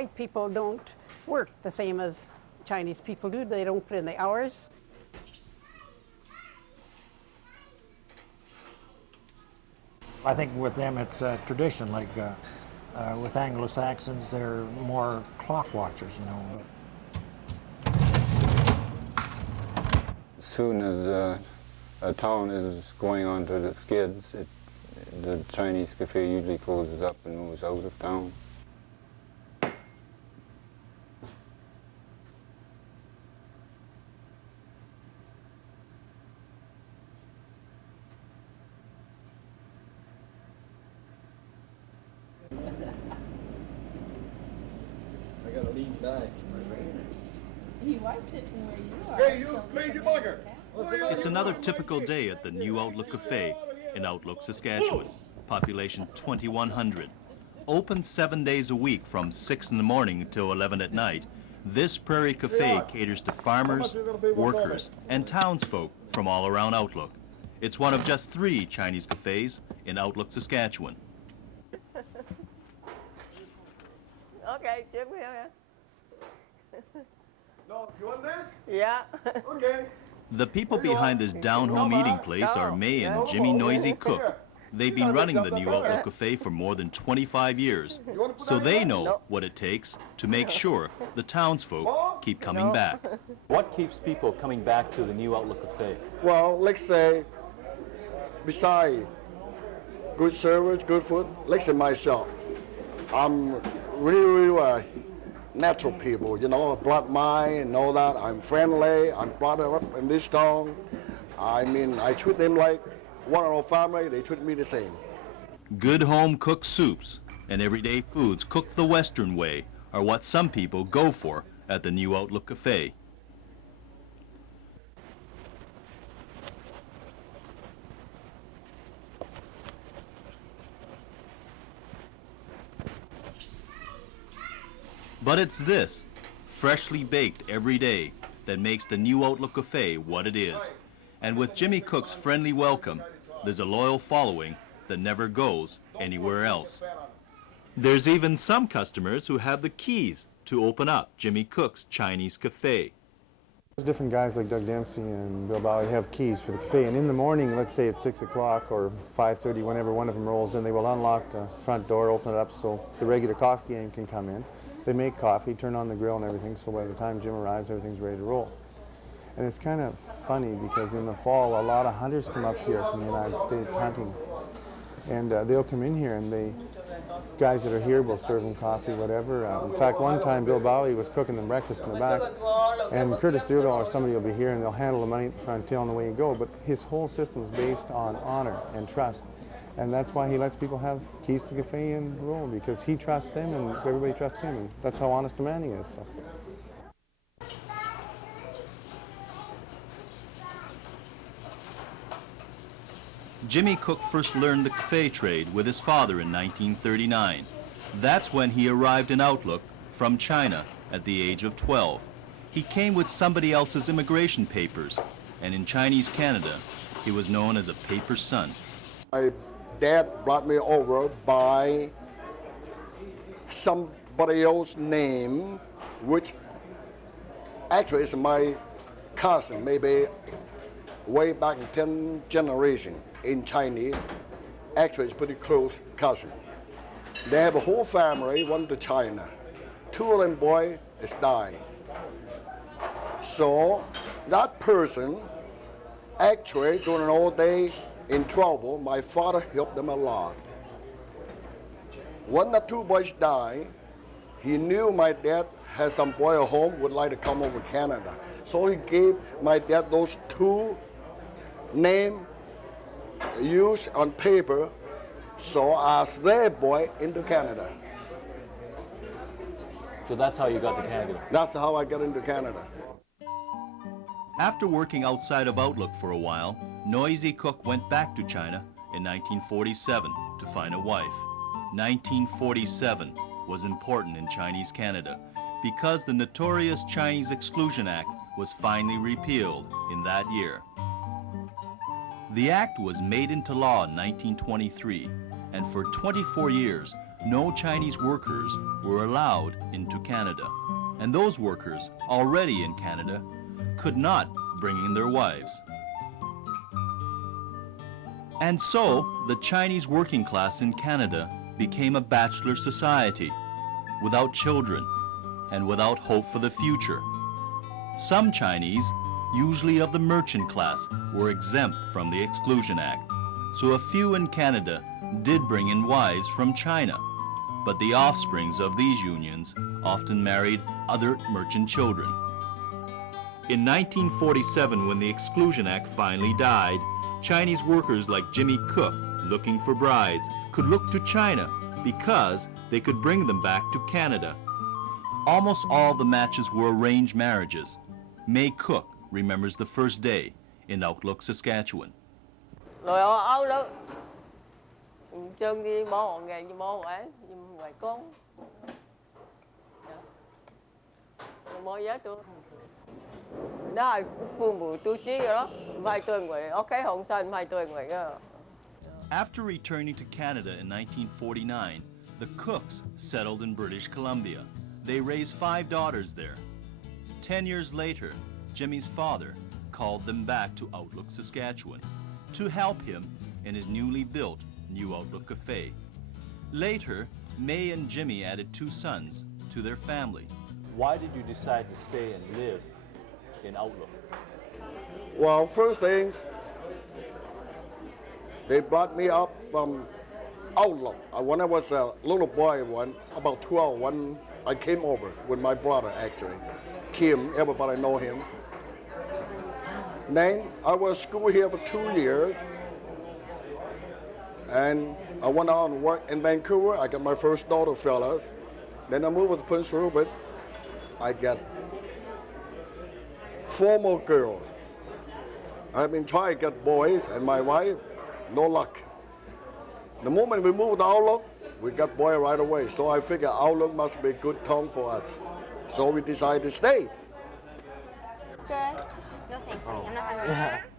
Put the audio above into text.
White people don't work the same as Chinese people do. They don't put in the hours. I think with them it's a tradition, like with Anglo-Saxons, they're more clock watchers, you know. As soon as a town is going on to the skids, the Chinese cafe usually closes up and moves out of town. I got to lean back. He was sitting where you are. Hey, you crazy bugger! It's another typical day at the New Outlook Cafe in Outlook, Saskatchewan. Population 2,100. Open 7 days a week from 6 in the morning till 11 at night. This Prairie Cafe caters to farmers, workers, and townsfolk from all around Outlook. It's one of just 3 Chinese cafes in Outlook, Saskatchewan. Okay, Jim here. No, you want this? Yeah. Okay. The people behind this down-home eating place are May and Jimmy Noisy Cook. They've been running the New Outlook Cafe for more than 25 years, so they know what it takes to make sure the townsfolk keep coming back. What keeps people coming back to the New Outlook Cafe? Well, let's say, besides good service, good food, let's say myself, I'm really natural people, you know, blood mine and all that. I'm friendly, I'm brought up in this town. I mean, I treat them like one of our family, they treat me the same. Good home-cooked soups and everyday foods cooked the Western way are what some people go for at the New Outlook Cafe. But it's this, freshly baked every day, that makes the New Outlook Cafe what it is. And with Jimmy Cook's friendly welcome, there's a loyal following that never goes anywhere else. There's even some customers who have the keys to open up Jimmy Cook's Chinese Cafe. There's different guys like Doug Dempsey and Bill Bowie have keys for the cafe, and in the morning, let's say at 6 o'clock or 5:30, whenever one of them rolls in, they will unlock the front door, open it up so the regular coffee game can come in. They make coffee, turn on the grill and everything, so by the time Jim arrives, everything's ready to roll. And it's kind of funny because in the fall, a lot of hunters come up here from the United States hunting. And they'll come in here and guys that are here will serve them coffee, whatever. In fact, one time Bill Bowie was cooking them breakfast in the back, and Curtis Doodle or somebody will be here and they'll handle the money at the front till on the way you go. But his whole system is based on honor and trust. And that's why he lets people have keys to the cafe and roll, because he trusts them and everybody trusts him. And that's how honest a man he is. So. Jimmy Cook first learned the cafe trade with his father in 1939. That's when he arrived in Outlook from China at the age of 12. He came with somebody else's immigration papers, and in Chinese Canada, he was known as a paper son. My dad brought me over by somebody else's name, which actually is my cousin, maybe way back in 10th generation in Chinese. Actually, it's pretty close cousin. They have a whole family, went to China. 2 of them boys is died. So that person, actually, during all day in trouble, my father helped them a lot. When the 2 boys died, he knew my dad had some boy at home would like to come over to Canada. So he gave my dad those 2 names used on paper, so as their boy into Canada. So that's how you got to Canada? That's how I got into Canada. After working outside of Outlook for a while, Noisy Cook went back to China in 1947 to find a wife. 1947 was important in Chinese Canada because the notorious Chinese Exclusion Act was finally repealed in that year. The act was made into law in 1923, and for 24 years, no Chinese workers were allowed into Canada, and those workers already in Canada could not bring in their wives. And so the Chinese working class in Canada became a bachelor society, without children and without hope for the future. Some Chinese, usually of the merchant class, were exempt from the Exclusion Act, so a few in Canada did bring in wives from China, but the offsprings of these unions often married other merchant children. In 1947, when the Exclusion Act finally died, Chinese workers like Jimmy Cook, looking for brides, could look to China because they could bring them back to Canada. Almost all the matches were arranged marriages. May Cook remembers the first day in Outlook, Saskatchewan. Rồi áo lớn, chân đi mò ngày đi mò ấy, đi ngoài con. Mò giá tôi. Đó là phụ nữ tôi chỉ rồi đó, vài tuần ngoài, ok không sao vài tuần ngoài đó. After returning to Canada in 1949, the Cooks settled in British Columbia. They raised 5 daughters there. 10 years later, Jimmy's father called them back to Outlook, Saskatchewan, to help him in his newly built New Outlook Cafe. Later, May and Jimmy added 2 sons to their family. Why did you decide to stay and live in Outlook? Well, first things, they brought me up from Outlook. When I was a little boy, about 12, when I came over with my brother, actually. Kim, everybody know him. Then I was school here for 2 years, and I went on to work in Vancouver. I got my first daughter, fellas. Then I moved to Prince Rupert. I got 4 more girls. I've been trying to get boys, and my wife, no luck. The moment we moved to Outlook, we got boy right away. So I figured Outlook must be a good town for us. So we decided to stay. Okay. No thanks, honey. I'm not hungry.